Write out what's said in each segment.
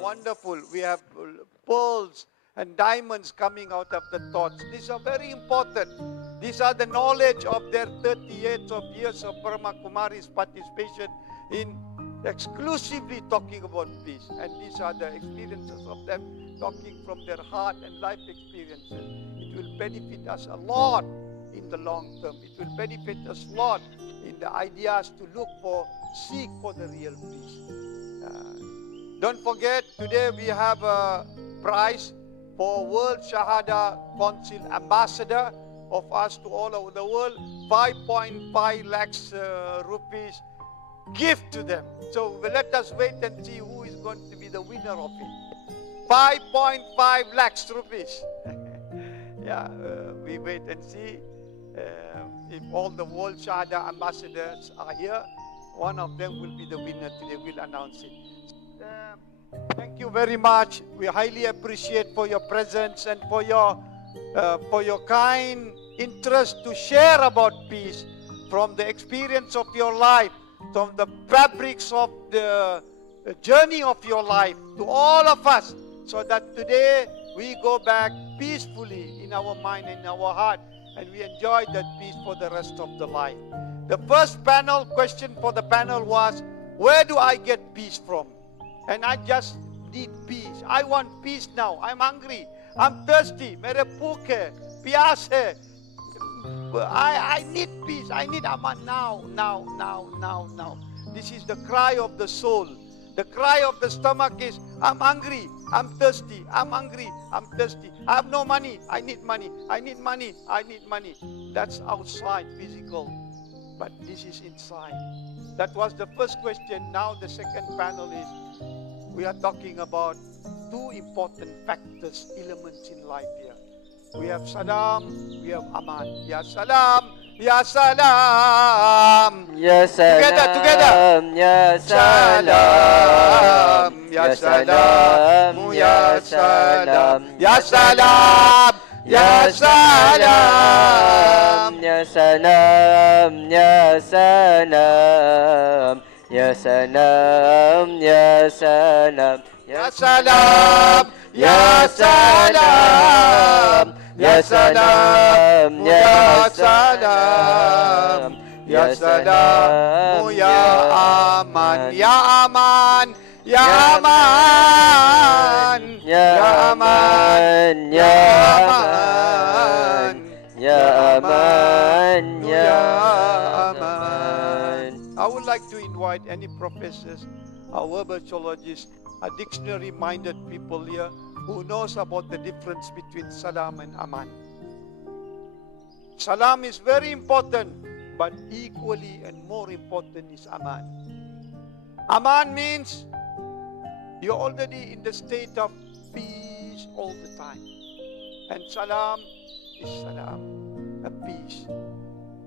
Wonderful. We have pearls and diamonds coming out of the thoughts. These are very important. These are the knowledge of their 38 of years of Brahma Kumari's participation in exclusively talking about peace. And these are the experiences of them talking from their heart and life experiences. It will benefit us a lot in the long term. It will benefit us a lot in the ideas to look for, seek for the real peace. Don't forget, today we have a prize for World Shahada Council Ambassador of us to all over the world, 5.5 lakhs rupees gift to them. So let us wait and see who is going to be the winner of it. 5.5 lakhs rupees. Yeah, we wait and see if all the World Shahada ambassadors are here. One of them will be the winner today. We'll announce it. Thank you very much. We highly appreciate for your presence and for your kind interest to share about peace from the experience of your life, from the fabrics of the journey of your life to all of us, so that today we go back peacefully in our mind and in our heart, and we enjoy that peace for the rest of the life. The first panel question for the panel was, where do I get peace from? And I just need peace. I want peace now. I'm hungry. I'm thirsty. Mere bhook hai, pyas hai. I need peace. I need aman now. This is the cry of the soul. The cry of the stomach is, I'm hungry. I'm thirsty. I'm hungry. I'm thirsty. I have no money. I need money. I need money. I need money. That's outside, physical. But this is inside. That was the first question. Now the second panel is, we are talking about two important factors, elements in life here. We have salam, we have aman. Ya salam, ya salam. Ya salam, Together. Ya salam, Ya salam, ya salam, ya salam, ya salam, Ya salam, Ya salam, Ya salam, Ya salam, Ya salam, ya salam, ya salam, ya salam, ya salam, ya aman, ya aman, ya aman, ya aman, Ya ya aman, aman, Ya aman, Ya aman. aman. I would like to invite any professors, our verbologists, a dictionary-minded people here who knows about the difference between salam and aman. Salam is very important, but equally and more important is aman. Aman means you're already in the state of peace all the time. And salam is salam, a peace.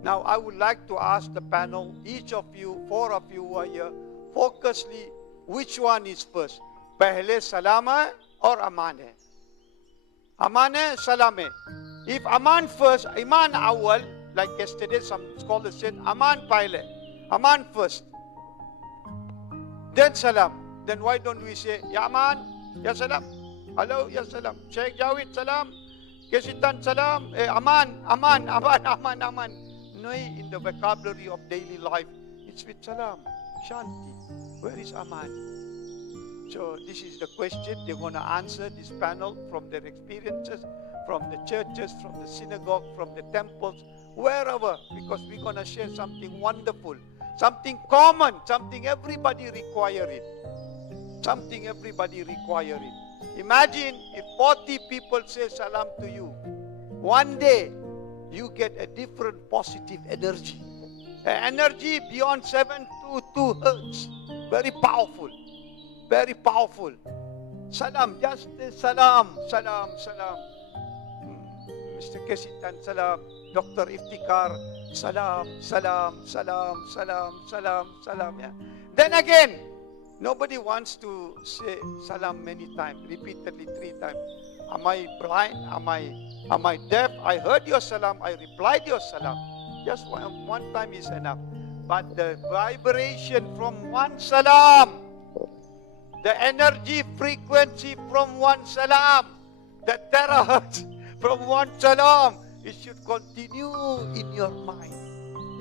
Now I would like to ask the panel, each of you, four of you who are here, focusedly, which one is first? Pehle salam hai or aman hai? Aman hai, salam hai. If aman first, iman awal, like yesterday some scholars said, aman pehle, aman first, then salam. Then why don't we say, ya aman, ya salam, hello, ya salam, Sheikh Jawid, salam, Kesitan, salam, aman. No, in the vocabulary of daily life, it's with salam, shanti. Where is aman? So this is the question they're going to answer, this panel, from their experiences, from the churches, from the synagogue, from the temples, wherever, because we're going to share something wonderful, something common, something everybody require it. Something everybody require it. Imagine if 40 people say salam to you. One day, you get a different positive energy. An energy beyond 722 hertz. Very powerful. Very powerful. Salam, just salam. Mr. Kesitan, salam. Dr. Iftikhar, salam. Yeah. Then again, nobody wants to say salam many times, repeatedly 3 times. Am I blind? Am I deaf? I heard your salam. I replied your salam. Just one time is enough. But the vibration from one salam, the energy frequency from one salam, the terahertz from one salam, it should continue in your mind,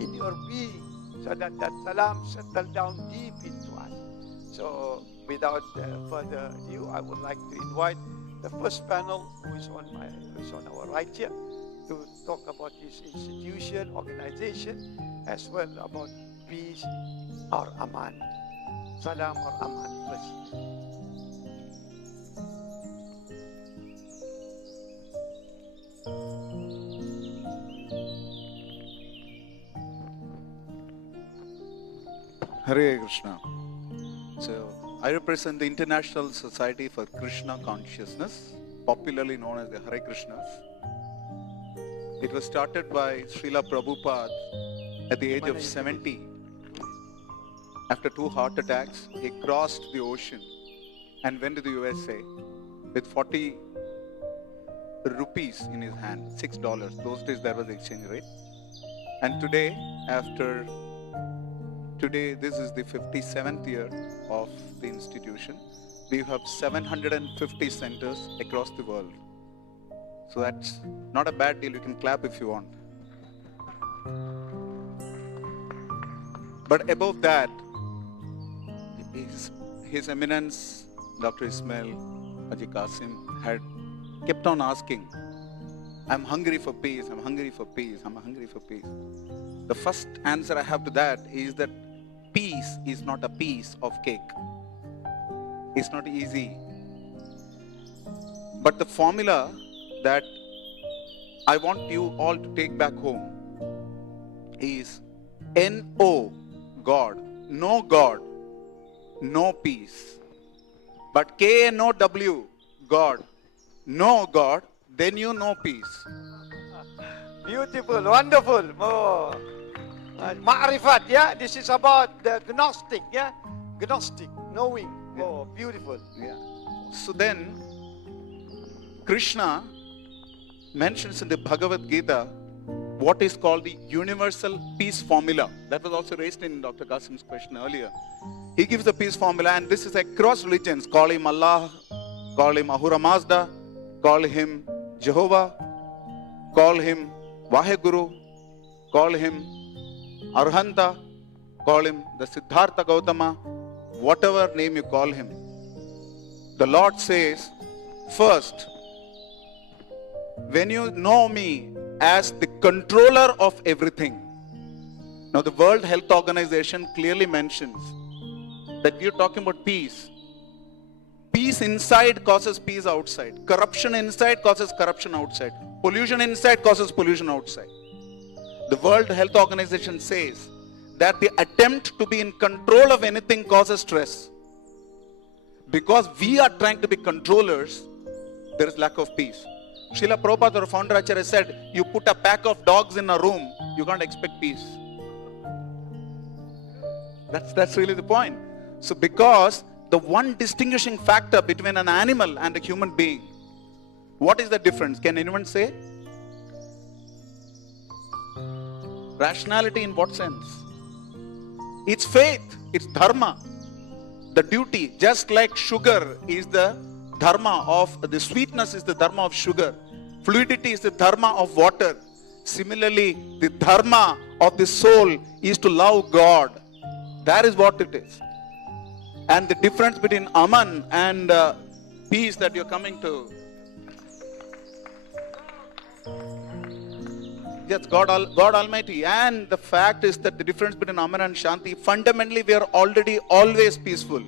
in your being, so that that salam settle down deep into us. So without further ado, I would like to invite the first panel, who is on our right here, to talk about his institution, organization, as well about peace or aman. Salam or aman first. Hare Krishna. So, I represent the International Society for Krishna Consciousness, popularly known as the Hare Krishnas. It was started by Srila Prabhupada at the age of 70. After 2 heart attacks, he crossed the ocean and went to the USA with 40 rupees in his hand, $6. Those days there was the exchange rate. And today, this is the 57th year of the institution. We have 750 centers across the world. So that's not a bad deal. You can clap if you want. But above that, His Eminence, Dr. Ismail Haji Qasim, had kept on asking, I'm hungry for peace, I'm hungry for peace, I'm hungry for peace. The first answer I have to that is that peace is not a piece of cake. It's not easy. But the formula that I want you all to take back home is N-O, God. No God, no peace. But K-N-O-W, God. No God, then you know peace. Beautiful, wonderful. Oh. Ma'rifat, yeah? This is about the Gnostic, yeah? Gnostic, knowing. Oh, beautiful. Yeah. So then, Krishna mentions in the Bhagavad Gita what is called the universal peace formula. That was also raised in Dr. Qasim's question earlier. He gives the peace formula, and this is across religions. Call him Allah, call him Ahura Mazda, call him Jehovah, call him Vaheguru, call him Arhanta, call him the Siddhartha Gautama, whatever name you call him. The Lord says, first, when you know me as the controller of everything. Now the World Health Organization clearly mentions that we are talking about peace. Peace inside causes peace outside. Corruption inside causes corruption outside. Pollution inside causes pollution outside. The World Health Organization says that the attempt to be in control of anything causes stress. Because we are trying to be controllers, there is lack of peace. Srila Prabhupada, our founder Acharya, said, you put a pack of dogs in a room, you can't expect peace. That's really the point. So because the one distinguishing factor between an animal and a human being, what is the difference? Can anyone say? Rationality in what sense? It's faith, it's dharma, the duty. Just like sugar is the dharma of, the sweetness is the dharma of sugar, fluidity is the dharma of water. Similarly, the dharma of the soul is to love God. That is what it is. And the difference between Aman and peace that you're coming to, yes, God Almighty. And the fact is that the difference between Aman and Shanti, fundamentally we are already always peaceful.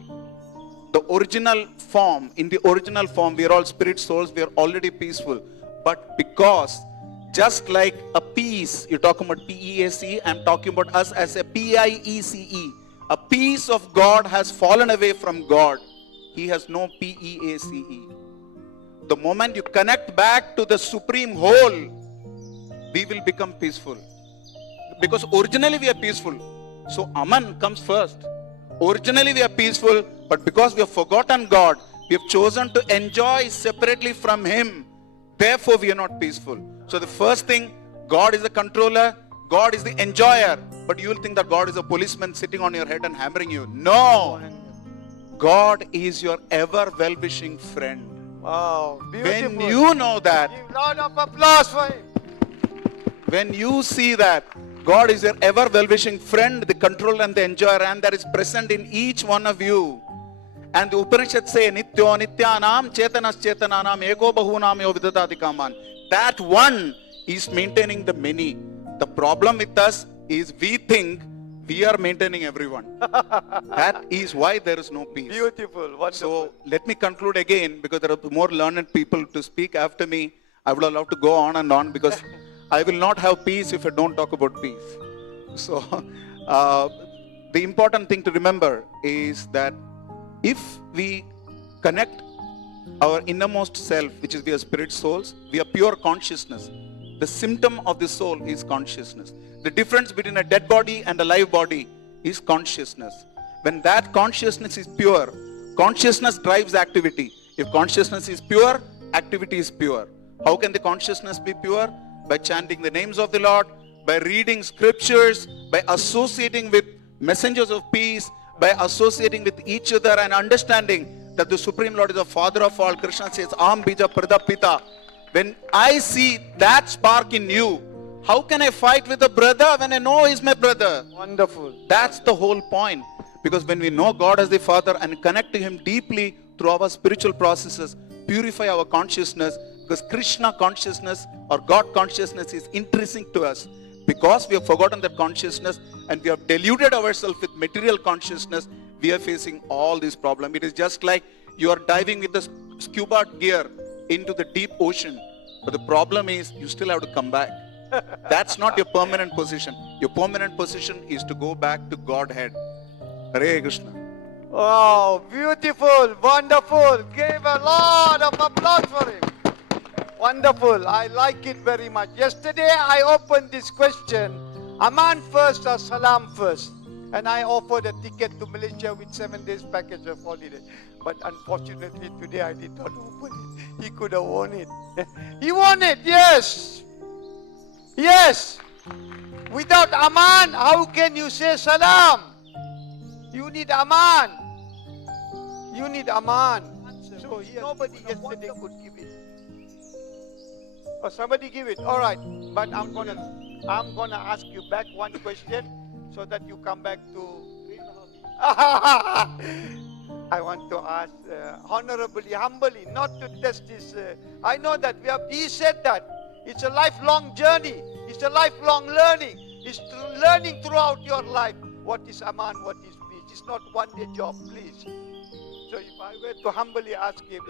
The original form, in the original form, we are all spirit souls, we are already peaceful. But because, just like a peace, you're talking about P-E-A-C, I'm talking about us as a P-I-E-C-E. A piece of God has fallen away from God. He has no P-E-A-C-E. The moment you connect back to the supreme whole, we will become peaceful. Because originally we are peaceful. So Aman comes first. Originally we are peaceful, but because we have forgotten God, we have chosen to enjoy separately from Him. Therefore we are not peaceful. So the first thing, God is the controller, God is the enjoyer. But you will think that God is a policeman sitting on your head and hammering you. No! God is your ever well-wishing friend. Wow, beautiful. When you know that, Give round of applause for him. when you see that God is your ever well-wishing friend, the controller and the enjoyer, and that is present in each one of you. And the Upanishad say, Nityo Nityanam Chetanas Chetananam Eko Bahunam Yo Vidadati Kaman. That one is maintaining the many. The problem with us is we think we are maintaining everyone. That is why there is no peace. Beautiful, wonderful. So let me conclude again, because there are more learned people to speak after me. I would love to go on and on, because I will not have peace if I don't talk about peace. So the important thing to remember is that if we connect our innermost self, which is we are spirit souls, we are pure consciousness. The symptom of the soul is consciousness. The difference between a dead body and a live body is consciousness. When that consciousness is pure, consciousness drives activity. If consciousness is pure, activity is pure. How can the consciousness be pure? By chanting the names of the Lord, by reading scriptures, by associating with messengers of peace, by associating with each other and understanding that the Supreme Lord is the Father of all. Krishna says, Aham Bija Pradapita. When I see that spark in you, how can I fight with a brother when I know he's my brother? Wonderful. That's the whole point. Because when we know God as the Father and connect to Him deeply through our spiritual processes, purify our consciousness, because Krishna consciousness or God consciousness is intrinsic to us. Because we have forgotten that consciousness and we have deluded ourselves with material consciousness, we are facing all these problems. It is just like you are diving with the scuba gear into the deep ocean. But the problem is you still have to come back. That's not your permanent position. Your permanent position is to go back to Godhead. Hare Krishna. Wow, beautiful, wonderful. Give a lot of applause for him. Wonderful. I like it very much. Yesterday I opened this question, Aman first or Salam first? And I offered a ticket to Malaysia with 7 days package of holiday. But unfortunately today I did not open it. He could have won it. He won it, yes. Yes. Without Aman, how can you say Salam? You need Aman. You need Aman. So nobody yesterday could give it. Oh, somebody give it. All right. But I'm gonna ask you back one question so that you come back to. I want to ask honorably, humbly, not to test this. I know that he said that it's a lifelong journey. It's a lifelong learning. It's learning throughout your life. What is Aman? What is peace? It's not one-day job, please. So if I were to humbly ask him,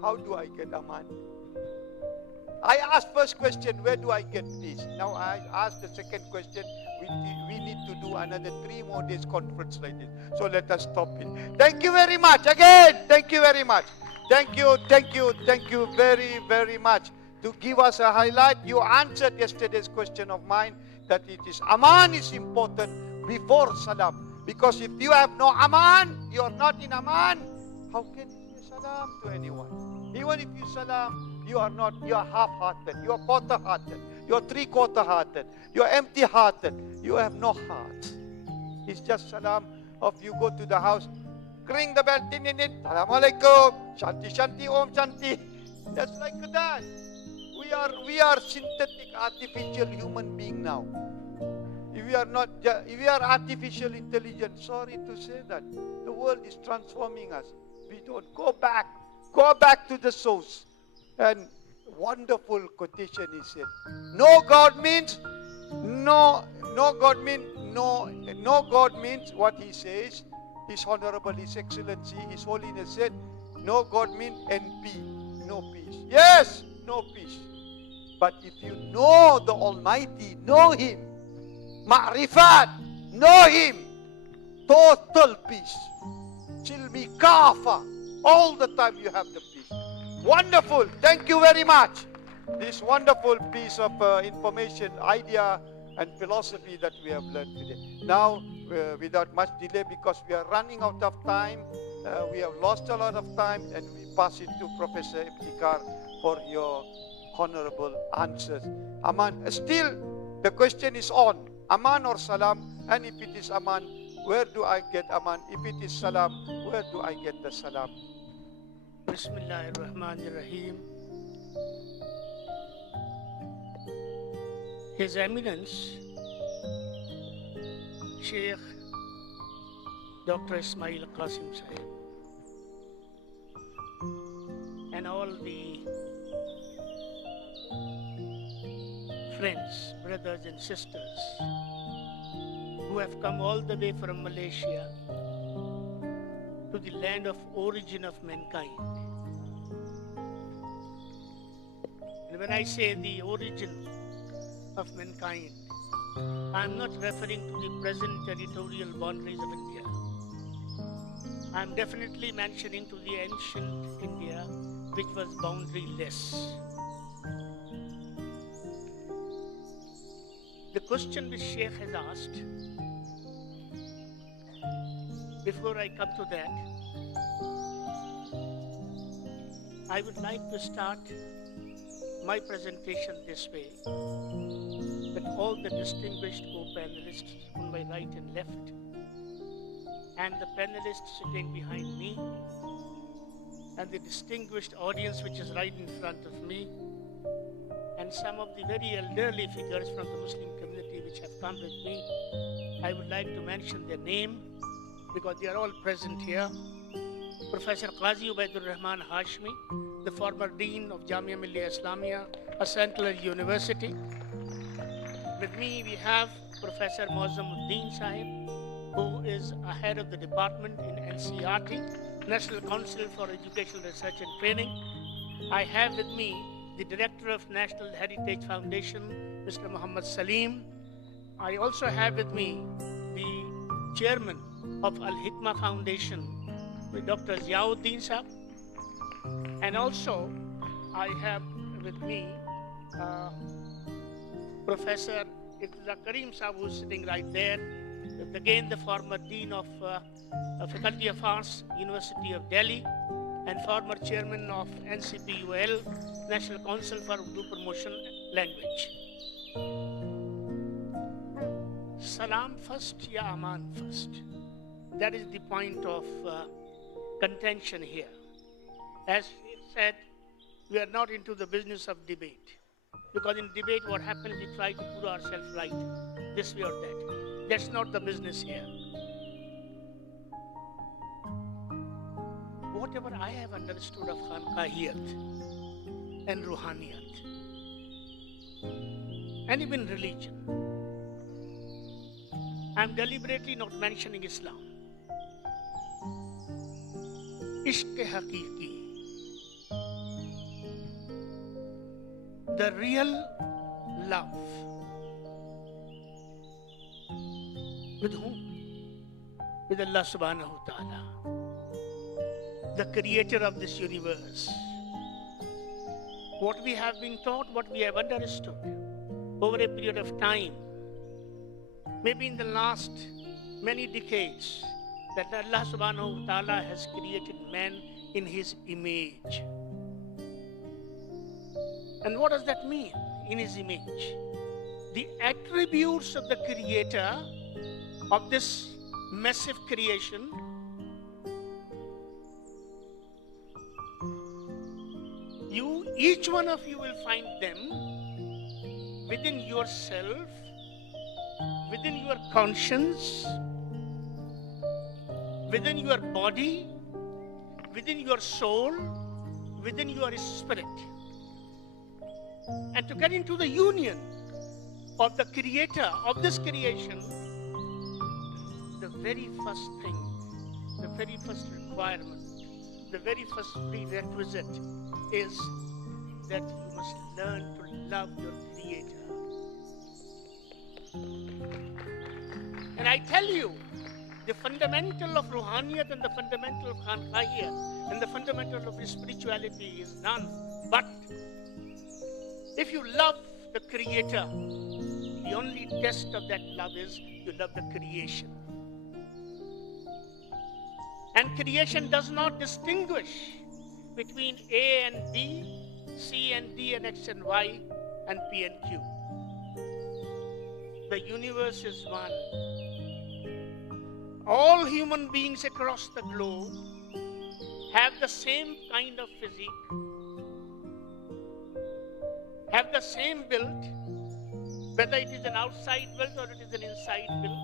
how do I get Aman? I asked first question, where do I get peace? Now I asked the second question. We need to do another 3 more days conference like this. So let us stop it. Thank you very much. Again, thank you very much. Thank you very, very much. To give us a highlight, you answered yesterday's question of mine that it is Aman is important before Salam. Because if you have no Aman, you are not in Aman, how can you say Salam to anyone? Even if you Salam, you are half-hearted, you are quarter-hearted, you are three-quarter-hearted, you are empty-hearted, you have no heart. It's just Salam of you go to the house, ring the bell, tin in it, Salam Alaikum, Shanti Shanti Om Shanti. That's like that. We are synthetic, artificial human being now. If we are artificial intelligence, sorry to say that. The world is transforming us. We don't go back to the source. And wonderful quotation he said. No God means what he says. His Honorable, His Excellency, His Holiness said, no God means NP, no peace. Yes, no peace. But if you know the Almighty, know Him, Ma'rifat, know Him, total peace. Chilmi kafa, all the time you have the peace. Wonderful, thank you very much. This wonderful piece of information, idea and philosophy that we have learned today. Now, without much delay, because we are running out of time, we have lost a lot of time, and we pass it to Professor Ibtikar for your honorable answers. Aman, still the question is on, Aman or Salam, and if it is Aman, where do I get aman? If it is salam, where do I get the salam? Bismillahirrahmanirrahim. His Eminence, Sheikh Dr. Ismail Qasim Sahib, and all the friends, brothers and sisters who have come all the way from Malaysia to the land of origin of mankind. And when I say the origin of mankind, I am not referring to the present territorial boundaries of India. I am definitely mentioning to the ancient India, which was boundaryless. The question which Sheikh has asked, before I come to that, I would like to start my presentation this way, that all the distinguished co-panelists on my right and left, and the panelists sitting behind me, and the distinguished audience which is right in front of me, and some of the very elderly figures from the Muslim community which have come with me, I would like to mention their name because they are all present here. Professor Qazi Ubaidur Rahman Hashmi, the former Dean of Jamia Millia Islamia, a Central University. With me we have Professor Moazzamuddin Sahib, who is a head of the department in NCRT, National Council for Educational Research and Training. I have with me the Director of National Heritage Foundation, Mr. Muhammad Salim. I also have with me the Chairman of Al-Hikmah Foundation, with Dr. Ziauddin Sahib. And also I have with me Professor Iqtida Karim Sahib, who is sitting right there. Again, the former Dean of Faculty of Arts, University of Delhi, and former Chairman of NCPUL, National Council for Urdu Promotion Language. Salam first, ya Aman first. That is the point of contention here. As she said, we are not into the business of debate. Because in debate, what happens, we try to put ourselves right, this way or that. That's not the business here. Whatever I have understood of Khanqahiyat and Ruhaniyat, and even religion, I'm deliberately not mentioning Islam. Ishq Haqiqi, the real love. With whom? With Allah subhanahu wa ta'ala, the creator of this universe. What we have been taught, what we have understood over a period of time, maybe in the last many decades, that Allah subhanahu wa ta'ala has created man in his image. And what does that mean, in his image? The attributes of the creator of this massive creation each one of you will find them within yourself, within your conscience, within your body, within your soul, within your spirit. And to get into the union of the creator of this creation, the very first thing, the very first requirement, the very first prerequisite is that you must learn to love your creator. And I tell you, the fundamental of Ruhaniyat and the fundamental of Khanqahiyat and the fundamental of spirituality is none but if you love the creator, the only test of that love is you love the creation. And creation does not distinguish between A and B, C and D and X and Y and P and Q. The universe is one. all human beings across the globe have the same kind of physique, have the same build, whether it is an outside build or it is an inside build.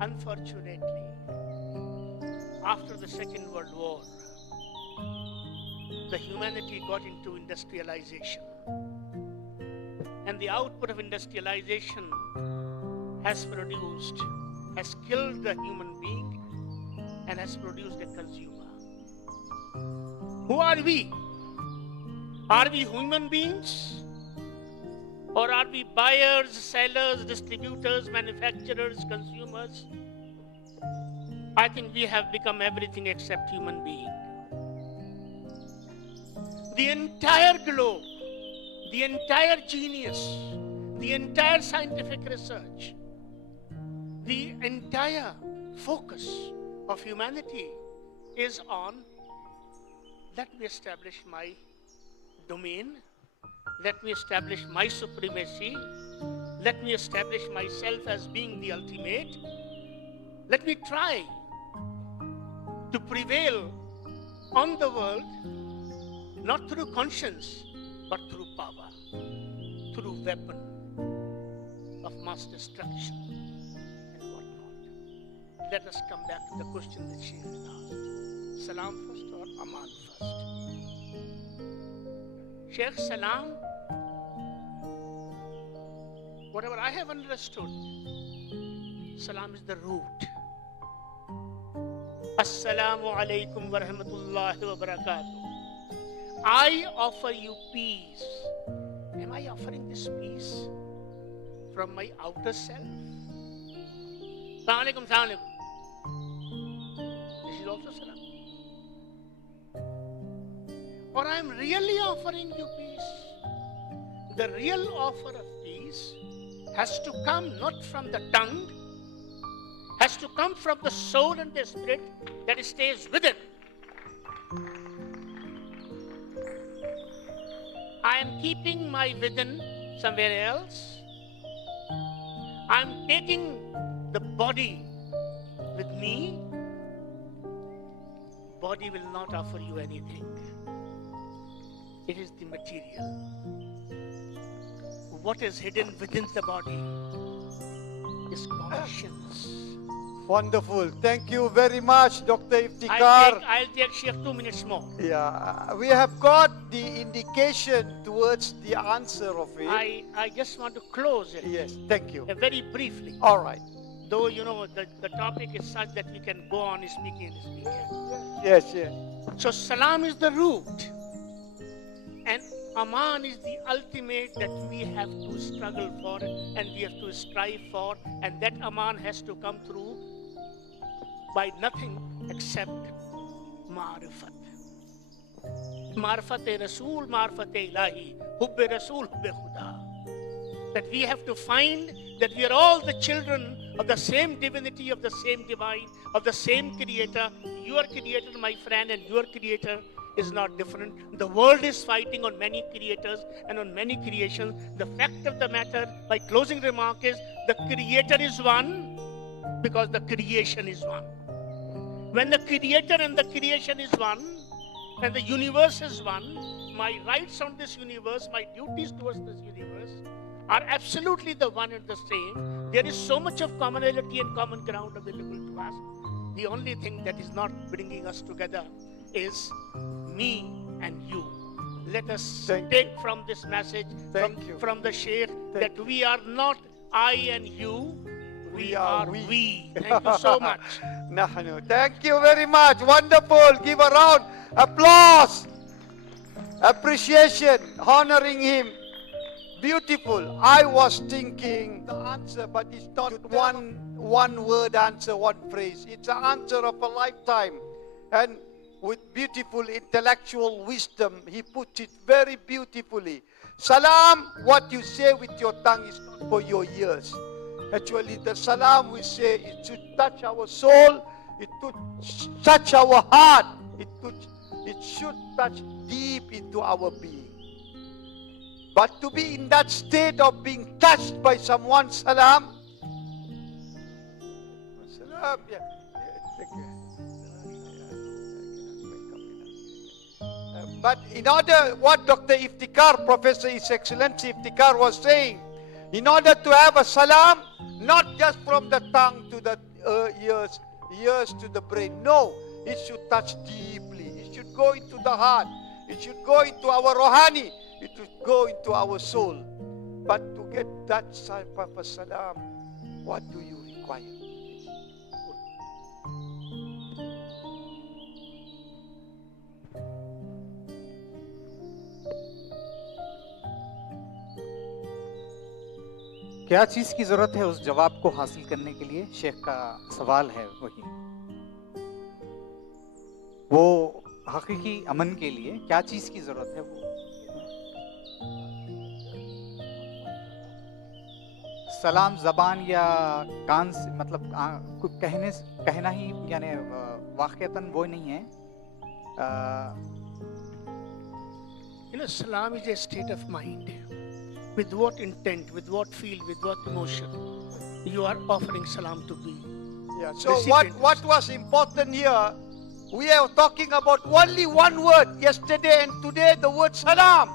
Unfortunately, after the Second World War, the humanity got into industrialization. And the output of industrialization has killed the human being and has produced a consumer. Who are we? Are we human beings? Or are we buyers, sellers, distributors, manufacturers, consumers? I think we have become everything except human being. The entire globe, the entire genius, the entire scientific research, the entire focus of humanity is on, let me establish my domain, let me establish my supremacy, let me establish myself as being the ultimate, let me try to prevail on the world, not through conscience, but through power, through weapon of mass destruction and whatnot. Let us come back to the question that Sheikh has asked. Salam first or Aman first? Sheikh, Salam, whatever I have understood, Salam is the root. Assalamu alaikum wa rahmatullahi wa barakatuh. I offer you peace. Am I offering this peace from my outer self? Assalamu alaikum, assalamu alaikum. This is also salam. Or I am really offering you peace. The real offer of peace has to come not from the tongue, has to come from the soul and the spirit that stays within. I am keeping my within somewhere else. I am taking the body with me. Body will not offer you anything. It is the material. What is hidden within the body is conscience. Wonderful. Thank you very much, Dr. Iftikhar. I'll take Sheikh 2 minutes more. Yeah, we have got the indication towards the answer of it. I just want to close it. Yes, thank you. Very briefly. All right. Though, you know, the topic is such that we can go on speaking and speaking. Yes, yes. So Salam is the root. And Aman is the ultimate that we have to struggle for and we have to strive for. And that Aman has to come through by nothing except Ma'rifat. Ma'rifat-e Rasool, Ma'rifat-e Ilahi, Hubbe Rasool, Hubbe Khuda. That we have to find that we are all the children of the same divinity, of the same divine, of the same creator. Your creator, my friend, and your creator is not different. The world is fighting on many creators and on many creations. The fact of the matter, my closing remark is, the creator is one because the creation is one. When the creator and the creation is one, and the universe is one, my rights on this universe, my duties towards this universe are absolutely the one and the same. There is so much of commonality and common ground available to us. The only thing that is not bringing us together is me and you. Let us take from this message, from the Shaykh, that we are not I and you, we are we. Thank you so much. Nahnu. Thank you very much. Wonderful. Give a round applause. Appreciation. Honoring him. Beautiful. I was thinking the answer, but it's not one word answer, one phrase. It's an answer of a lifetime. And with beautiful intellectual wisdom, he puts it very beautifully. Salam, what you say with your tongue is not for your ears. Actually, the salam we say, it should touch our soul, it should touch our heart, it should touch deep into our being. But to be in that state of being touched by someone's salam, Yeah. But in order, what Dr. Iftikhar, Professor His Excellency Iftikhar was saying, in order to have a salam, not just from the tongue to the ears to the brain. No, it should touch deeply. It should go into the heart. It should go into our rohani. It should go into our soul. But to get that type of a salam, what do you require? क्या चीज की जरूरत है उस जवाब को हासिल करने के लिए? शेख का सवाल है वही, वो हकीकी अमन के लिए क्या चीज की जरूरत है? वो सलाम जबान या कान से, मतलब कहना ही यानी वाक़ियतन वो नहीं है. Salam is a state of mind. With what intent, with what feel, with what emotion you are offering salam to be. Yeah. So what was important here, we are talking about only one word yesterday and today, the word salam.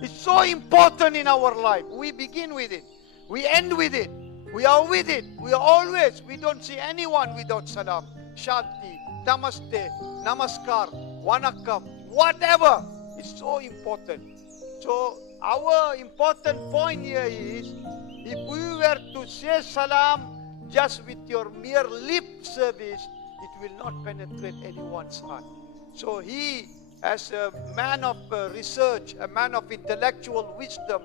It's so important in our life. We begin with it. We end with it. We are with it. We are always. We don't see anyone without salam. Shanti, namaste, namaskar, vanakkam, whatever. It's so important. So our important point here is, if we were to say salam just with your mere lip service, it will not penetrate anyone's heart. So he, as a man of research, a man of intellectual wisdom,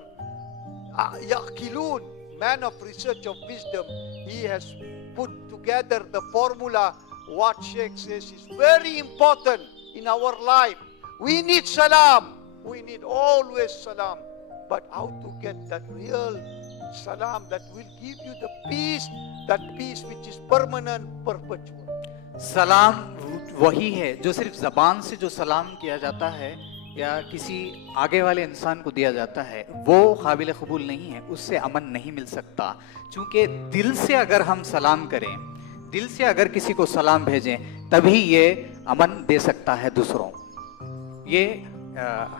Yaqilun, man of research of wisdom, he has put together the formula. What Sheikh says is very important in our life. We need salam. We need always salam. But how to get that real salam that will give you the peace, that peace which is permanent, perpetual. सलाम वही है जो सिर्फ जबान से जो सलाम किया जाता है या किसी आगे वाले इंसान को दिया जाता है, वो काबिल कबूल नहीं है, उससे अमन नहीं मिल सकता. क्योंकि दिल से अगर हम सलाम करें, दिल से अगर किसी को सलाम भेजें, तभी ये अमन दे सकता है दूसरों. ये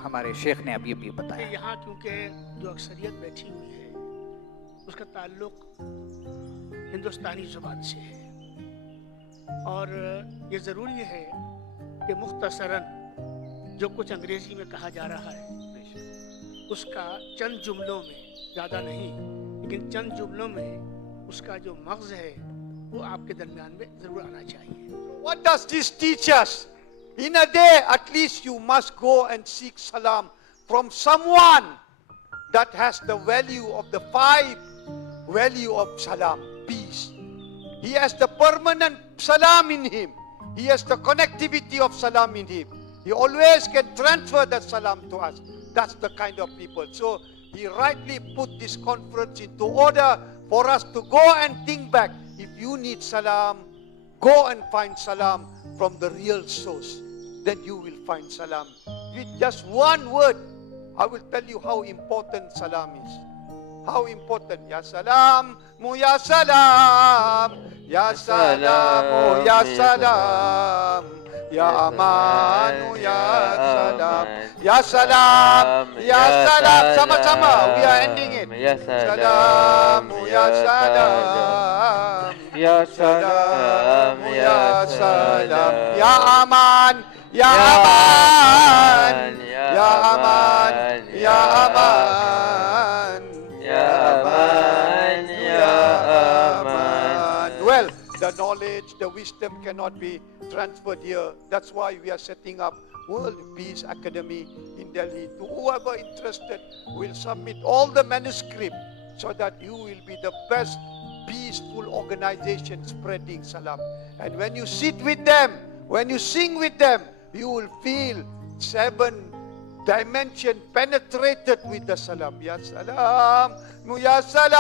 हमारे शेख ने अभी अभी बताया. यहाँ क्योंकि जो अक्सरियत बैठी हुई है उसका ताल्लुक हिंदुस्तानी ज़ुबान से है, और ये ज़रूरी है कि मुख्तसरन जो कुछ अंग्रेज़ी में कहा जा रहा है उसका चंद जुमलों में, ज़्यादा नहीं लेकिन चंद जुमलों में उसका जो मग़ज़ है वो आपके दरमियान में ज़रूर आना चाहिए. What does this teach us? In a day, at least you must go and seek salam from someone that has the value of the 5 value of salam, peace. He has the permanent salam in him. He has the connectivity of salam in him. He always can transfer that salam to us. That's the kind of people. So he rightly put this conference into order for us to go and think back. If you need salam, go and find salam from the real source. Then you will find salam. With just one word, I will tell you how important salam is. How important. Ya salam, ya salam, ya salam, ya salam, ya aman, ya salam, ya salam, ya salam. Sama-sama, we are ending it. Ya Salam, ya salam, Ya salam, salam, ya salam, ya salam. aman, ya aman, ya aman, ya aman, Ya aman, ya aman. Well, the knowledge, the wisdom cannot be transferred here. That's why we are setting up World Peace Academy in Delhi. To whoever interested, will submit all the manuscript so that you will be the best peaceful organization spreading salam. And when you sit with them, when you sing with them, you will feel 7 dimension penetrated with the salam. Ya salam, ya salam,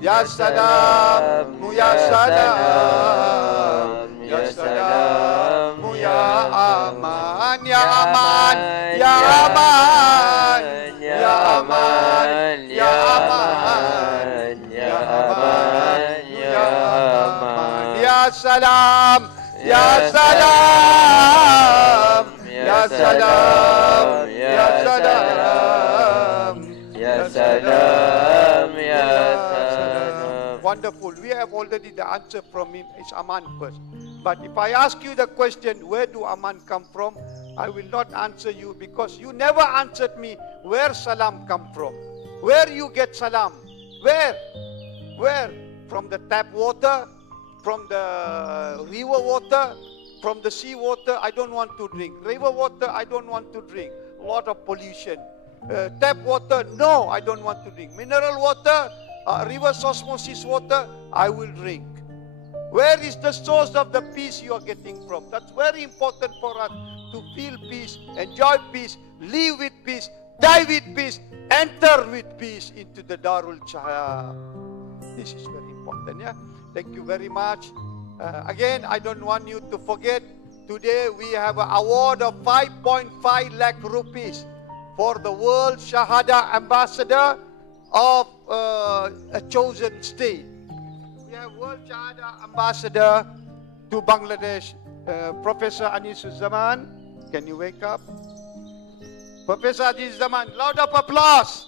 ya salam, ya salam, ya salam, ya aman, ya aman, ya aman, ya aman, ya aman, ya aman, ya salam, ya salam, ya salam, ya salam, Ya salam, ya salam. Wonderful. We have already the answer from him. It's Aman first. But if I ask you the question, where do Aman come from? I will not answer you because you never answered me where salam come from. Where you get salam? Where? Where? From the tap water? From the river water? From the sea water? I don't want to drink. River water? I don't want to drink. A lot of pollution. Tap water? No, I don't want to drink. Mineral water? Reverse osmosis water? I will drink. Where is the source of the peace you are getting from? That's very important for us to feel peace, enjoy peace, live with peace, die with peace, enter with peace into the Darul Chaya. This is very important. Yeah. Thank you very much. Again, I don't want you to forget, today we have an award of 5.5 lakh rupees for the World Shahada Ambassador of a chosen state. We have World Shahada Ambassador to Bangladesh, Professor Anisuzzaman. Can you wake up? Professor Anisuzzaman, loud of applause.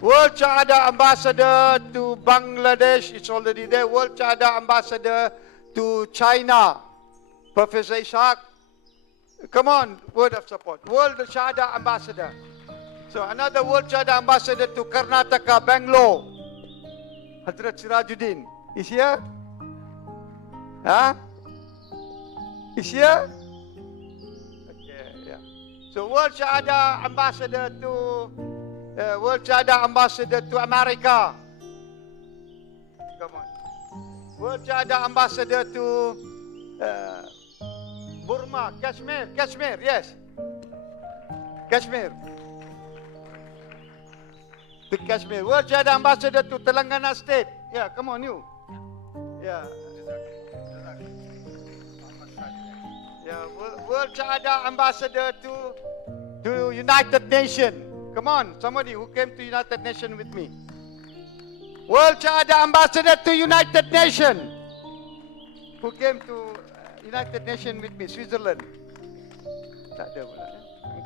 World Shahada Ambassador to Bangladesh, it's already there. World Shahada Ambassador to China, Professor Ishaq. Come on, word of support. World Shahada Ambassador. So another World Shahada Ambassador to Karnataka, Bangalore. Hazrat Sirajuddin is here? Huh? Is here? Okay, yeah. So World Shahada Ambassador to America. Come on. World Shahada Ambassador to Burma, Kashmir, yes. Kashmir. To Kashmir. World Shahada Ambassador to Telangana State. Yeah, come on, you. Yeah. Yeah, World Shahada Ambassador to United Nations. Come on, somebody who came to United Nations with me. World Shahada Ambassador to United Nations. Who came to United Nations with me, Switzerland. Tak ada pula. Okay.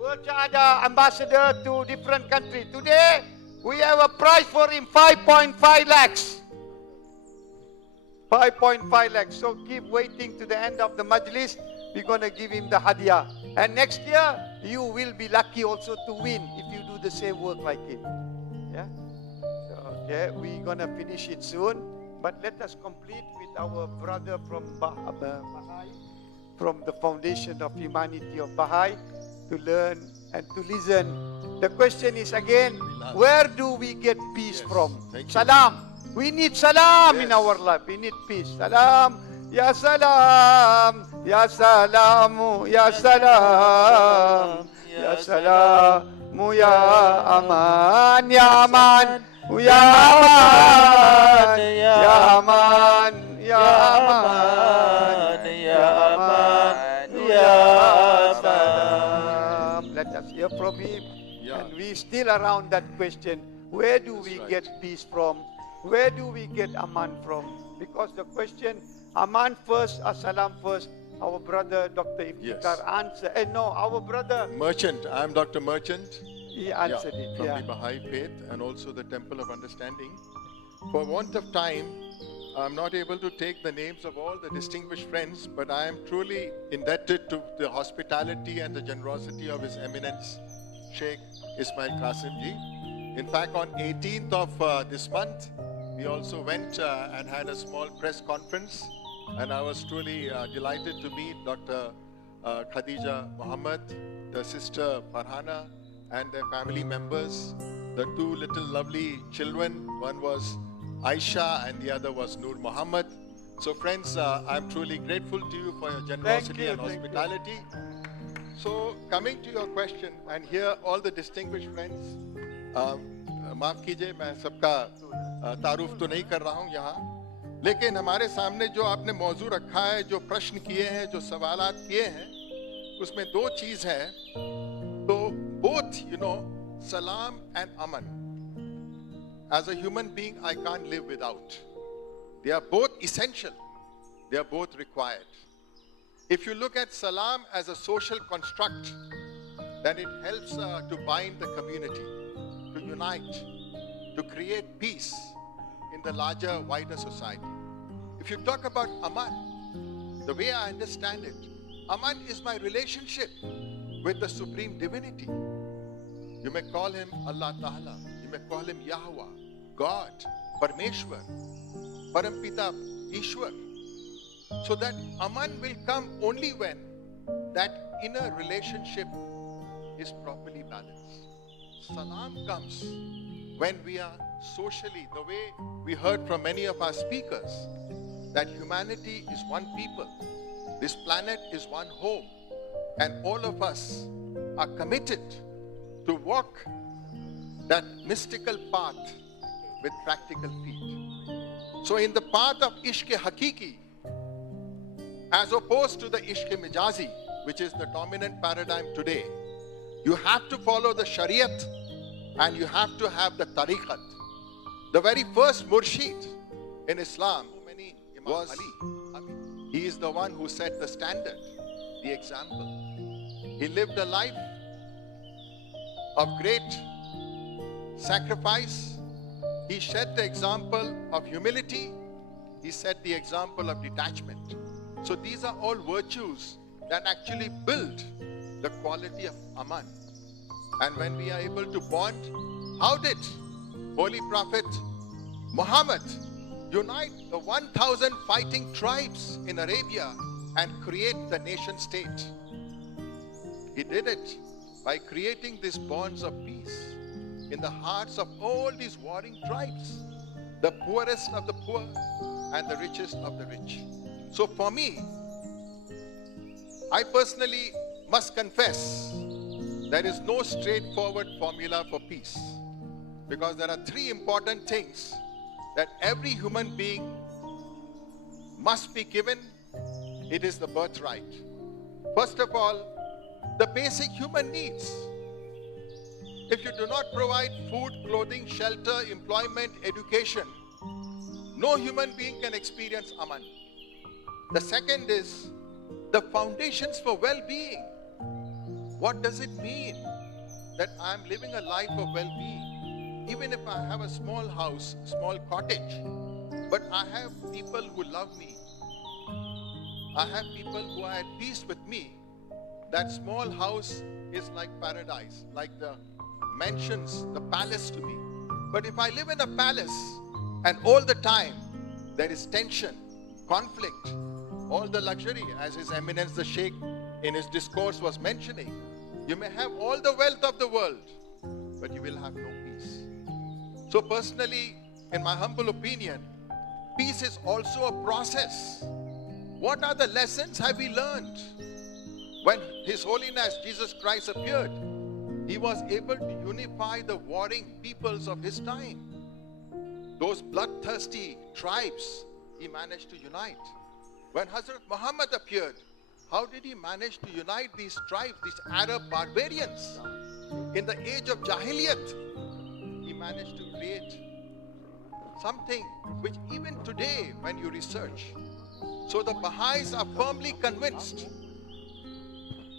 World Shahada Ambassador to different countries. Today, we have a prize for him, 5.5 lakhs. 5.5 lakhs. So keep waiting to the end of the majlis. We're going to give him the hadiah. And next year, you will be lucky also to win if you do the same work like him. Yeah? So, okay, we're going to finish it soon. But let us complete with our brother from Baha'i, from the Foundation of Humanity of Baha'i, to learn and to listen. The question is again, where do we get peace from? Salam. We need salam in our life. We need peace. Salam. Ya salam. Ya salamu. Ya salam. Ya salamu. Ya aman. Ya aman. Ya aman. Ya aman. Ya aman. Ya aman. Ya salam. Let us hear from him. And we still around that question. Where do we get peace from? Where do we get aman from? Because the question, aman first or salam first, our brother Dr. Iftikhar answered. No, our brother Merchant. I'm Dr. Merchant. He answered it. From the Baha'i Faith and also the Temple of Understanding. For want of time, I'm not able to take the names of all the distinguished friends, but I am truly indebted to the hospitality and the generosity of His Eminence, Sheikh Ismail Qasim Ji. In fact, on 18th of this month, we also went and had a small press conference, and I was truly delighted to meet Dr. Khadija Muhammad, the sister Farhana, and their family members, the two little lovely children. One was Aisha and the other was Noor Muhammad. So friends, I'm truly grateful to you for your generosity and hospitality. So coming to your question, and here all the distinguished friends, माफ कीजिए मैं सबका तारुफ तो नहीं कर रहा हूं यहाँ, लेकिन हमारे सामने जो आपने मौजू रखा है, जो प्रश्न किए हैं, जो सवालात किए हैं, उसमें दो चीज है. तो both, salam and aman. as a human being, I can't live without. They are both essential. They are both required. If you look at salam as a social construct, then it helps to bind the community, to unite, to create peace in the larger, wider society. If you talk about Aman, the way I understand it, Aman is my relationship with the Supreme Divinity. You may call him Allah Ta'ala, you may call him Yahweh, God, Parmeshwar, Parampita, Ishwar. So that Aman will come only when that inner relationship is properly balanced. Salam comes when we are socially, the way we heard from many of our speakers, that humanity is one people, this planet is one home, and all of us are committed to walk that mystical path with practical feet. So in the path of Ishq-e-Hakiki, as opposed to the Ishq-e-Mijazi, which is the dominant paradigm today, you have to follow the Shariat and you have to have the Tariqat. The very first Murshid in Islam was Ali. He is the one who set the standard, the example. He lived a life of great sacrifice. He set the example of humility. He set the example of detachment. So these are all virtues that actually build the quality of Aman. And when we are able to bond, how did Holy Prophet Muhammad unite the 1,000 fighting tribes in Arabia and create the nation state? He did it by creating these bonds of peace in the hearts of all these warring tribes, the poorest of the poor and the richest of the rich. So for me, I personally must confess, there is no straightforward formula for peace, because there are three important things that every human being must be given. It is the birthright. First of all, the basic human needs. If you do not provide food, clothing, shelter, employment, education, no human being can experience Aman. The second is the foundations for well-being. What does it mean that I'm living a life of well-being? Even if I have a small house, small cottage, but I have people who love me. I have people who are at peace with me. That small house is like paradise, like the mansions, the palace to me. But if I live in a palace and all the time there is tension, conflict, all the luxury, as His Eminence the Sheikh in his discourse was mentioning, you may have all the wealth of the world, but you will have no peace. So personally, in my humble opinion, peace is also a process. What are the lessons have we learned? When His Holiness Jesus Christ appeared, He was able to unify the warring peoples of His time. Those bloodthirsty tribes, He managed to unite. When Hazrat Muhammad appeared, how did He manage to unite these tribes, these Arab barbarians? In the age of Jahiliyat, He managed to create something which even today, when you research, so the Baha'is are firmly convinced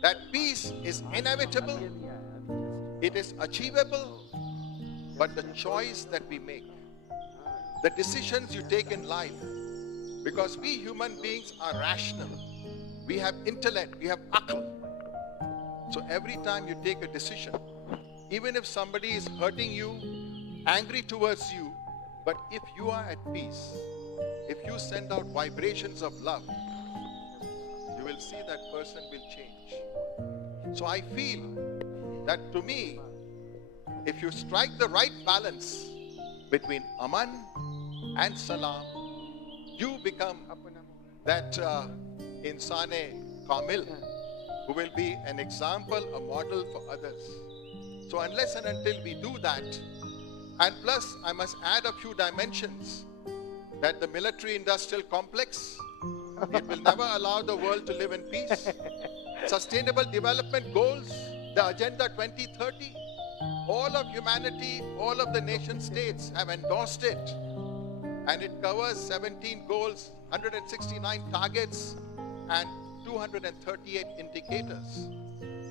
that peace is inevitable, it is achievable, but the choice that we make, the decisions you take in life, because we human beings are rational, we have intellect, we have aql. So every time you take a decision, even if somebody is hurting you, angry towards you, but if you are at peace, if you send out vibrations of love, you will see that person will change. So I feel that to me, if you strike the right balance between Aman and Salam, you become that Insane Kamil, who will be an example, a model for others. So unless and until we do that, and plus I must add a few dimensions, that the military-industrial complex, it will never allow the world to live in peace. Sustainable development goals, the Agenda 2030, all of humanity, all of the nation states have endorsed it. And it covers 17 goals, 169 targets, and 238 indicators.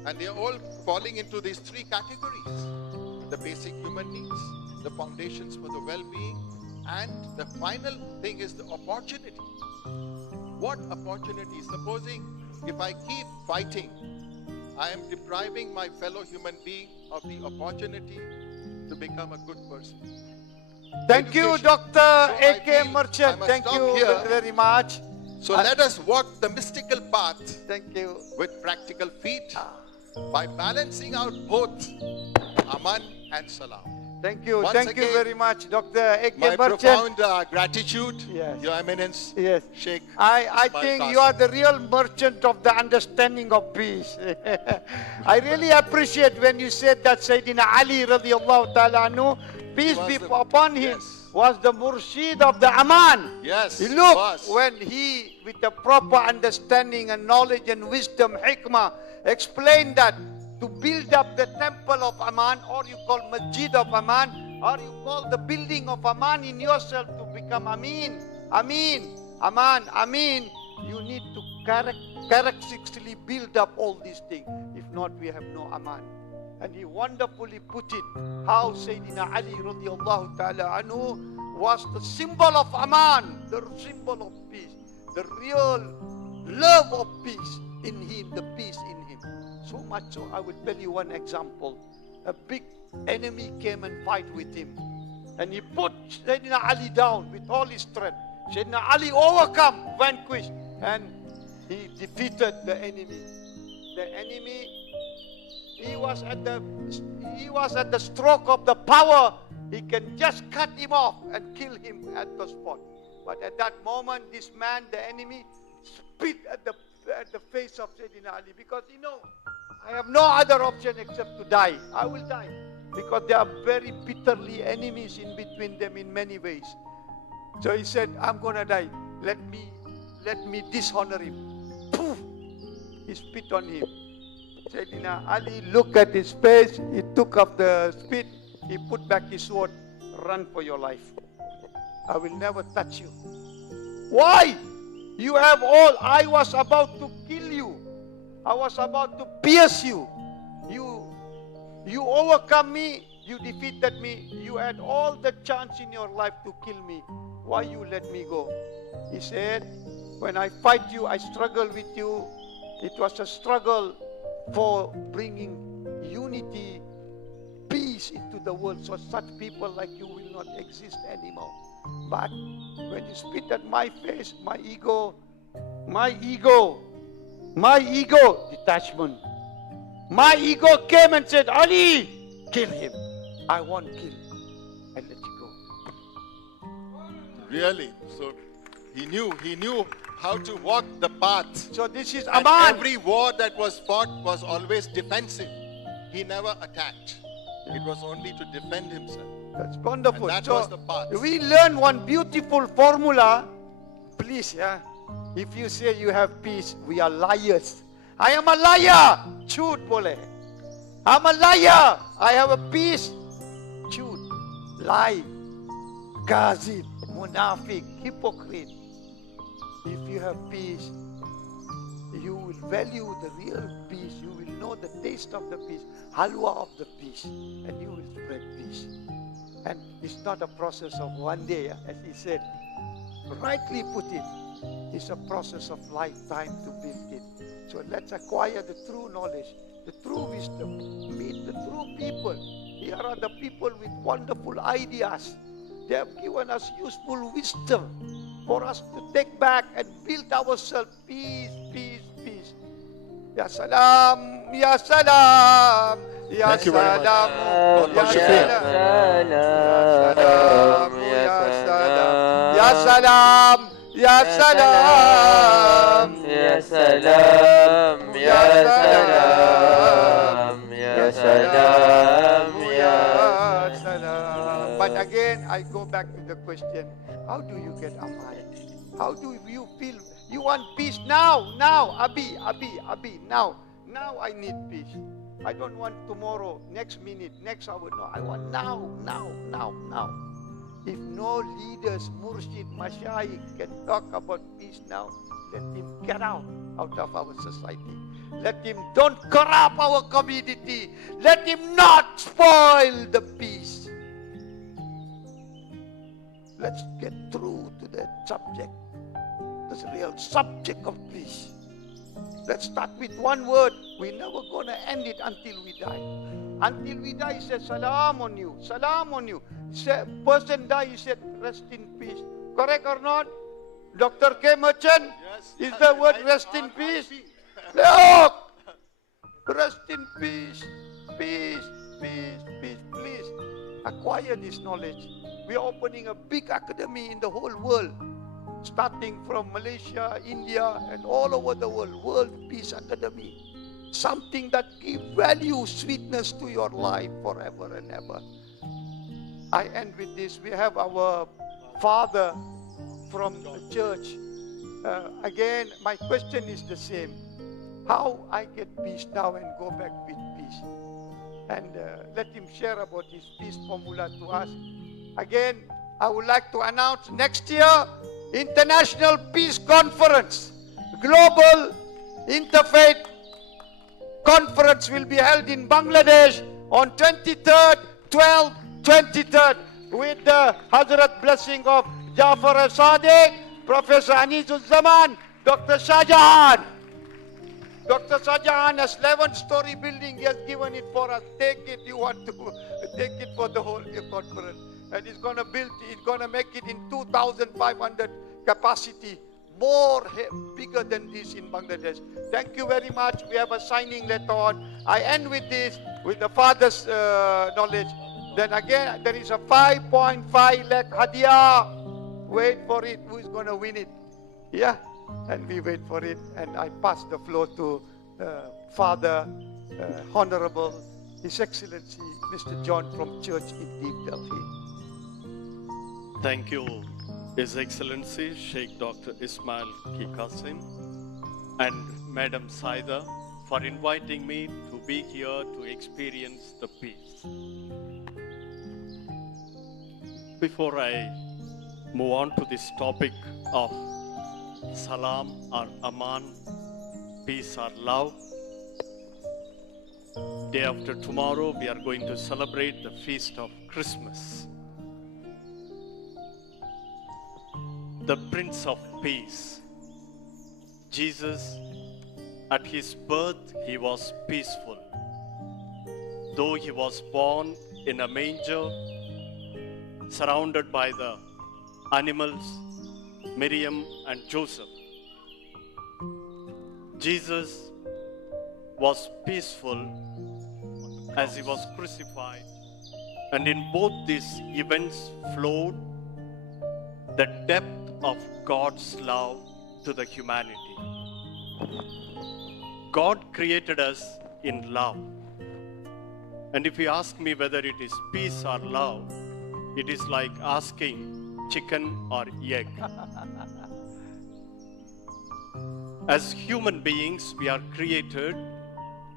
And they are all falling into these three categories: the basic human needs, the foundations for the well-being, and the final thing is the opportunity. What opportunity? Supposing if I keep fighting, I am depriving my fellow human being of the opportunity to become a good person. Thank you, Education. Dr. So I A.K. feel Merchant. I must Thank stop you here. very much. So let us walk the mystical path Thank you. with practical feet by balancing out both Aman and Salam. Thank you. Once Thank you again, very much, Dr. A.K. My Merchant. profound gratitude, Yes. Your Eminence, Yes. Sheikh. I Ismail think Qasim. you are the real merchant of the understanding of peace. I really appreciate when you said that Sayyidina Ali radiallahu ta'ala anhu, peace was be the- upon him, yes. was the murshid of the Aman. Yes, You he look, was. when he, with the proper understanding and knowledge and wisdom, hikmah, explained that to build up the temple of Aman, or you call Masjid of Aman, or you call the building of Aman in yourself to become Amin, Amin, you need to characteristically build up all these things. If not, we have no Aman. And he wonderfully put it, how Sayyidina Ali radiallahu ta'ala anhu was the symbol of Aman, the symbol of peace, the real love of peace in him, the peace in him. So much so, I will tell you one example. A big enemy came and fight with him. And he put Sayyidina Ali down with all his strength. Sayyidina Ali overcome, vanquished, and he defeated the enemy. The enemy, he was at the stroke of the power. He can just cut him off and kill him at the spot. But at that moment, this man, the enemy, spit at the face of Sayyidina Ali, because he knows, I have no other option except to die. I will die. Because they are very bitterly enemies in between them in many ways. So he said, I'm going to die. Let me dishonor him. Poof! He spit on him. Sayyidina Ali looked at his face. He took up the spit. He put back his sword. Run for your life. I will never touch you. Why? You have all. I was about to kill you. I was about to pierce you. You overcome me. You defeated me. You had all the chance in your life to kill me. Why you let me go? He said, when I fight you, I struggle with you. It was a struggle for bringing unity, peace into the world, so such people like you will not exist anymore. But when you spit at my face, my ego, detachment. My ego came and said, Ali, kill him. I won't kill. I let you go. Really? So he knew how to walk the path. So this is And Aman. every war that was fought was always defensive. He never attacked. It was only to defend himself. That's wonderful. And that So was the path. we learn one beautiful formula. Please, if you say you have peace, we are liars. I am a liar. Chut bole. I'm a liar. I have a peace. Chut. Lie. Gazib. Munafik. Hypocrite. If you have peace, you will value the real peace. You will know the taste of the peace. Halwa of the peace. And you will spread peace. And it's not a process of one day, as he said. Rightly put it. It's a process of lifetime to build it. So let's acquire the true knowledge, the true wisdom, meet the true people. Here are the people with wonderful ideas. They have given us useful wisdom for us to take back and build ourselves. Peace, peace, peace. Ya salam, ya salam, ya Thank you very much. salam, God ya bless you. salam, Ya ya salam, ya salam, ya salam. Ya salam, ya salam, ya salam, ya salam. But again, I go back to the question, how do you get Aman? How do you feel? You want peace now, Abi, now. Now I need peace. I don't want tomorrow, next minute, next hour. No, I want now, now, now, now. If no leaders, murshid, mashayikh can talk about peace now, let him get out of our society. Let him don't corrupt our community. Let him not spoil the peace. Let's get through to that subject, the real subject of peace. Let's start with one word. We're never going to end it until we die. Until we die, he said, salam on you, salam on you. Person die, he said, rest in peace. Correct or not? Dr. K. Merchant, is the word rest in peace? Look! Rest in peace, peace, peace, peace. Please acquire this knowledge. We are opening a big academy in the whole world, starting from Malaysia, India, and all over the world. World Peace Academy. Something that gives value, sweetness to your life forever and ever. I end with this. We have our father from the church. Again, my question is the same. How I get peace now and go back with peace? And let him share about his peace formula to us. Again, I would like to announce next year, International Peace Conference, Global Interfaith Conference will be held in Bangladesh on 23rd, 12th, 23rd with the Hazrat blessing of Jafar al-Sadiq, Professor Anizuzzaman, Dr. Shahjahan. Dr. Shahjahan has 11-story building. He has given it for us. Take it. You want to take it for the whole conference. And it's going to build, it's going to make it in 2,500 capacity. More bigger than this in Bangladesh. Thank you very much. We have a signing later on. I end with this, with the father's knowledge. Then again, there is a 5.5 lakh hadiah. Wait for it. Who is going to win it? Yeah. And we wait for it. And I pass the floor to Father, Honorable, His Excellency, Mr. John from Church in Deep Delhi. Thank you, His Excellency Sheikh Dr. Ismail Ki Qasim and Madam Saida for inviting me to be here to experience the peace. Before I move on to this topic of salam or aman, peace or love, day after tomorrow we are going to celebrate the feast of Christmas. The Prince of Peace, Jesus, at his birth, he was peaceful. Though he was born in a manger, surrounded by the animals, Miriam and Joseph, Jesus was peaceful as he was crucified. And in both these events flowed the depth of God's love to the humanity. God created us in love. And if you ask me whether it is peace or love, it is like asking chicken or egg. As human beings, we are created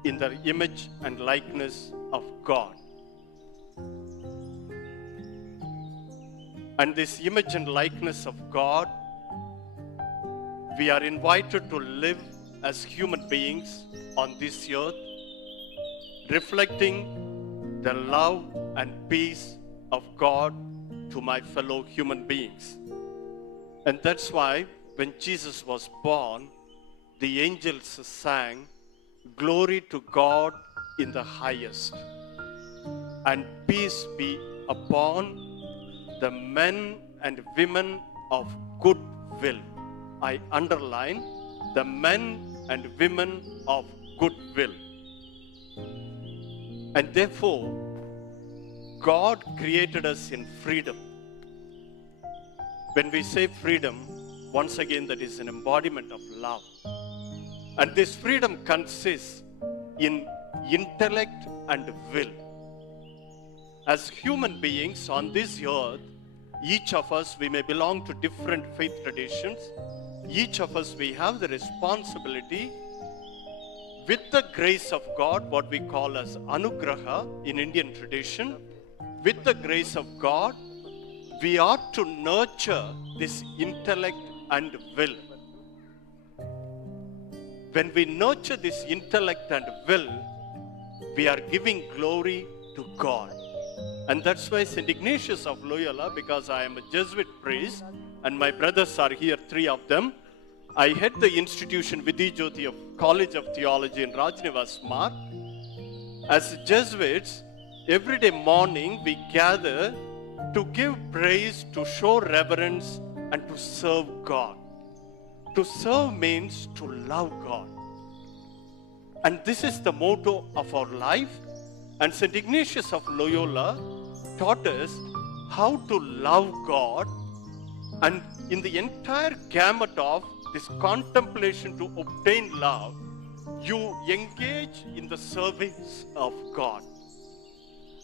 in the image and likeness of God. And this image and likeness of God, we are invited to live as human beings on this earth, reflecting the love and peace of God to my fellow human beings. And that's why when Jesus was born, the angels sang, "Glory to God in the highest, and peace be upon the men and women of good will." I underline the men and women of good will. And therefore, God created us in freedom. When we say freedom, once again, that is an embodiment of love. And this freedom consists in intellect and will. As human beings on this earth, each of us, we may belong to different faith traditions. Each of us, we have the responsibility with the grace of God, what we call as anugraha in Indian tradition, with the grace of God, we ought to nurture this intellect and will. When we nurture this intellect and will, we are giving glory to God. And that's why St. Ignatius of Loyola, because I am a Jesuit priest and my brothers are here, 3 of them, I head the institution Vidhi of College of Theology in Rajnivas Mark. As Jesuits, every day morning we gather to give praise, to show reverence, and to serve God. To serve means to love God. And this is the motto of our life. And St. Ignatius of Loyola taught us how to love God. And in the entire gamut of this contemplation to obtain love, you engage in the service of God.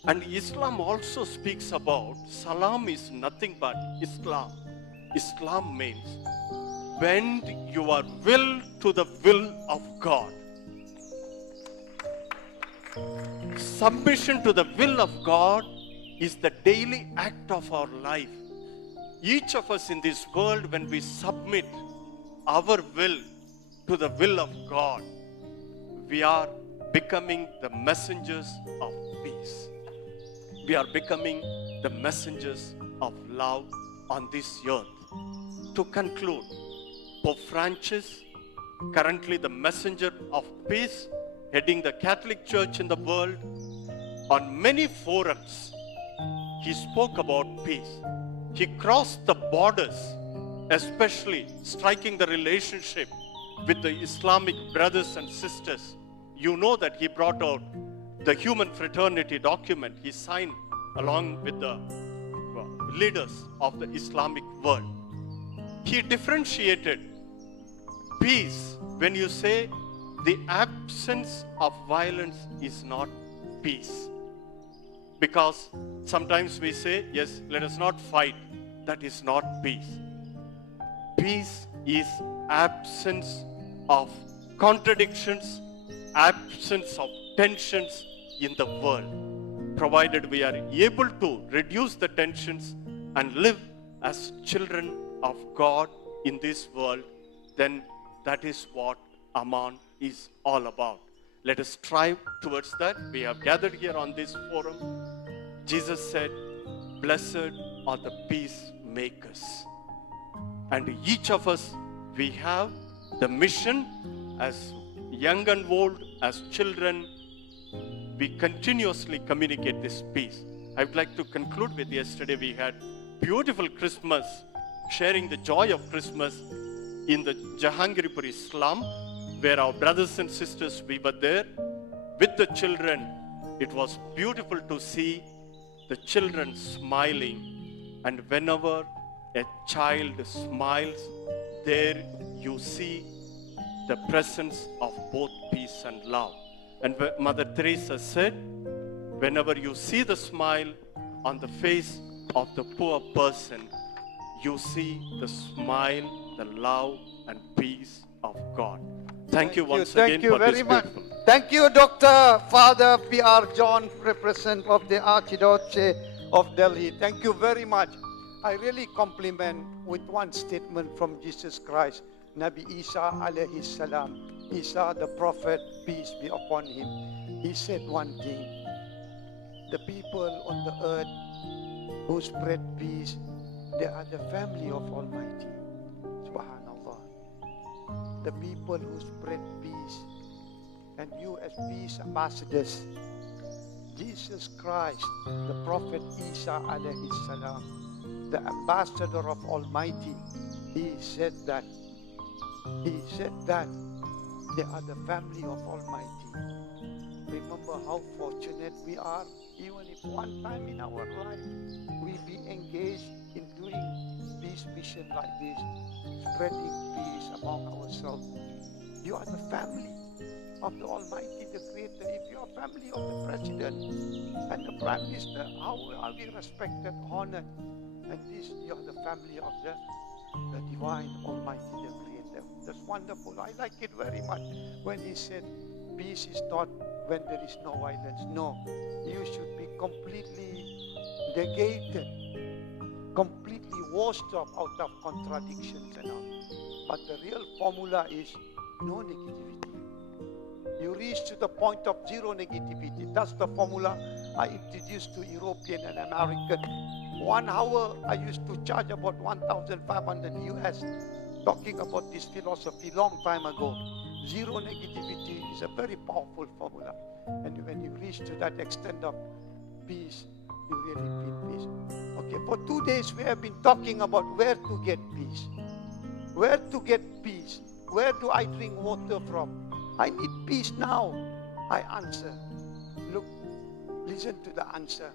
And Islam also speaks about salam is nothing but Islam. Islam means bend your will to the will of God. Submission to the will of God is the daily act of our life. Each of us in this world, when we submit our will to the will of God, we are becoming the messengers of peace. We are becoming the messengers of love on this earth. To conclude, Pope Francis, currently the messenger of peace, heading the Catholic Church in the world, on many forums, he spoke about peace. He crossed the borders, especially striking the relationship with the Islamic brothers and sisters. You know that he brought out the human fraternity document he signed along with the leaders of the Islamic world. He differentiated peace when you say the absence of violence is not peace. Because sometimes we say, yes, let us not fight. That is not peace. Peace is absence of contradictions, absence of tensions in the world. Provided we are able to reduce the tensions and live as children of God in this world, then that is what Aman is all about. Let us strive towards that. We have gathered here on this forum. Jesus said, "Blessed are the peacemakers." And each of us, we have the mission as young and old, as children, we continuously communicate this peace. I would like to conclude with yesterday we had beautiful Christmas, sharing the joy of Christmas in the Jahangirpuri slum, where our brothers and sisters, we were there with the children. It was beautiful to see the children smiling. And whenever a child smiles, there you see the presence of both peace and love. And Mother Teresa said, whenever you see the smile on the face of the poor person, you see the smile, the love and peace of God. Thank you once again for this beautiful. Thank you, Dr. Father P.R. John, representative of the Archdiocese of Delhi. Thank you very much. I really compliment with one statement from Jesus Christ, Nabi Isa alayhi salam. Isa, the prophet, peace be upon him. He said one thing: the people on the earth who spread peace, they are the family of Almighty. Subhanallah. The people who spread peace, and you as peace ambassadors, Jesus Christ, the prophet Isa alayhi salam, the ambassador of Almighty, he said that they are the family of Almighty. Remember how fortunate we are, even if one time in our life we be engaged in doing peace mission like this, spreading peace among ourselves. You are the family of the Almighty, the Creator. If you are family of the President and the Prime Minister, how are we respected, honored? And this, you are the family of the Divine Almighty, the Creator. That's wonderful. I like it very much when he said, peace is not when there is no violence. No. You should be completely negated, completely washed up out of contradictions and all. But the real formula is no negativity. You reach to the point of zero negativity. That's the formula I introduced to European and American. 1 hour I used to charge about 1,500 US, talking about this philosophy long time ago. Zero negativity is a very powerful formula. And when you reach to that extent of peace, you really feel peace. Okay, for 2 days we have been talking about where to get peace. Where to get peace? Where do I drink water from? I need peace now. I answer. Look, listen to the answer.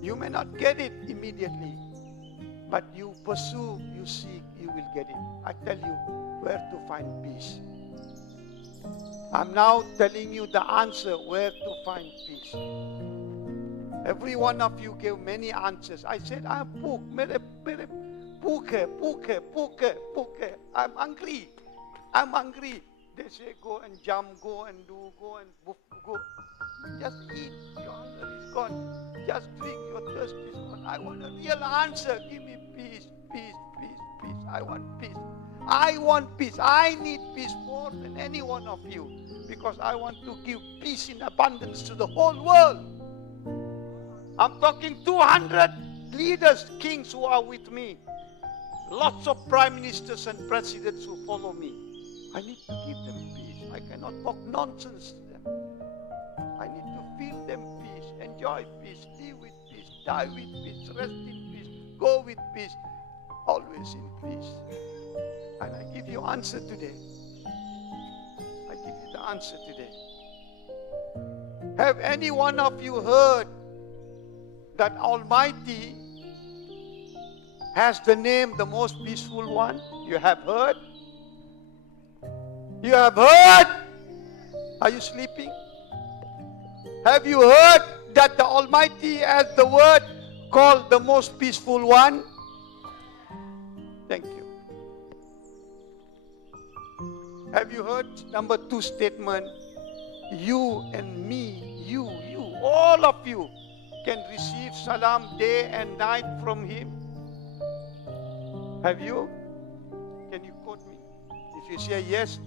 You may not get it immediately, but you pursue, you seek, you will get it. I tell you where to find peace. I'm now telling you the answer where to find peace. Every one of you gave many answers. I said, I'm pook, I'm hungry. I'm hungry. They say, go and jump, go and do, go and go. Just eat. Your hunger is gone. Just drink. Your thirst is gone. I want a real answer. Give me peace, peace, peace, peace. I want peace. I want peace. I need peace more than any one of you, because I want to give peace in abundance to the whole world. I'm talking 200 leaders, kings who are with me. Lots of prime ministers and presidents who follow me. I need to give them peace. I cannot talk nonsense to them. I need to feel them peace, enjoy peace, live with peace, die with peace, rest in peace, go with peace, always in peace. And I give you answer today. I give you the answer today. Have any one of you heard that Almighty has the name the most peaceful one? You have heard? You have heard? Are you sleeping? Have you heard that the Almighty has the word called the most peaceful one? Thank you. Have you heard number 2 statement? You and me, you, all of you can receive salam day and night from him. Have you? Can you quote me? If you say yes,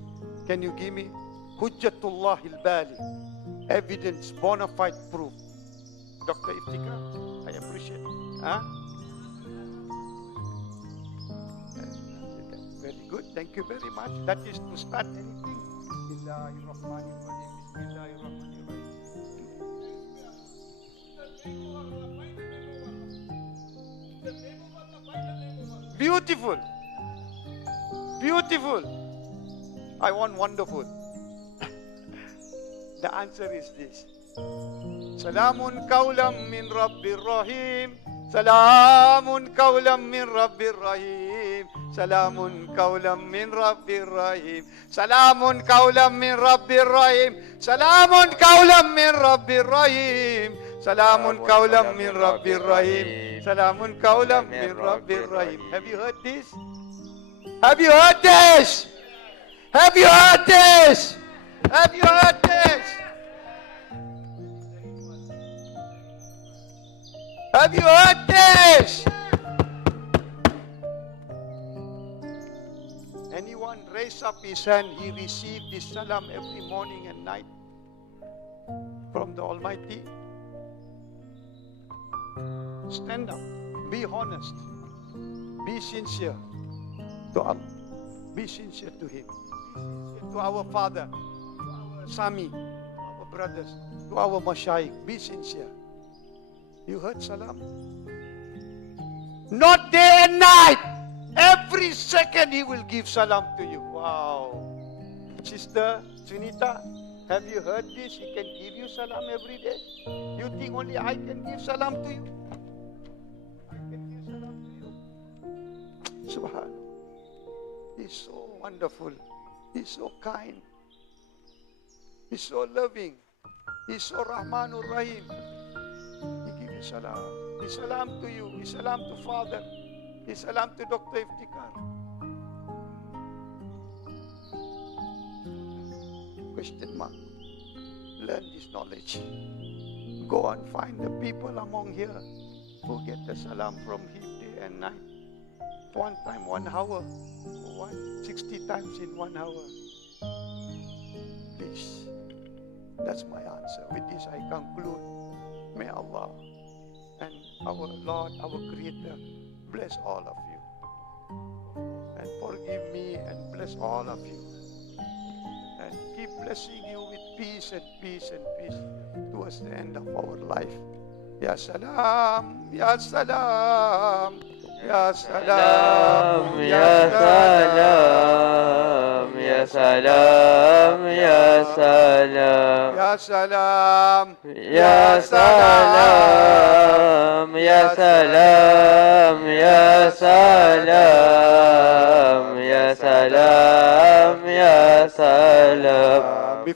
can you give me Hujjatullah al-Bali, evidence, bona fide proof? Dr. Iftikhar, I appreciate it. Huh? Very good. Thank you very much. That is to start anything. Bismillahirrahmanirrahim. Bismillahirrahmanirrahim. Beautiful. Beautiful. I want wonderful. The answer is this. Salamun qawlam min Rabbir Rahim. Salamun qawlam min Rabbir Rahim. Salamun qawlam min Rabbir Rahim. Salamun qawlam min Rabbir Rahim. Salamun qawlam min Rabbir Rahim. Salamun qawlam min Rabbir Rahim. Salamun qawlam min Rabbir Rahim. Have you heard this? Have you heard this? Have you heard this? Have you heard this? Have you heard this? Anyone raise up his hand, he received this salam every morning and night from the Almighty? Stand up. Be honest. Be sincere to Allah. Be sincere to Him. Be sincere to our Father, to our Sami, to our brothers, to our Mashayikh. Be sincere. You heard salam? Not day and night. Every second He will give salam to you. Wow. Sister Sunita, have you heard this? He can give you salam every day. You think only I can give salam to you? I can give salam to you. Subhanallah. He's so wonderful. He's so kind. He's so loving. He's so Rahmanur Rahim. He gives you salam. He salam to you. He salam to Father. He salam to Dr. Iftikhar. Question mark. learn this knowledge. Go and find the people among here who get the salam from him day and night. One time, 1 hour. 60 times in 1 hour. Please. That's my answer. With this I conclude. May Allah and our Lord, our Creator, bless all of you. And forgive me and bless all of you. And keep blessing you with peace and peace and peace towards the end of our life. Ya salam, ya salam, ya salam, Ya salam, ya salam, ya salam, ya salam, ya salam, ya salam, ya salam, ya salam, ya salam.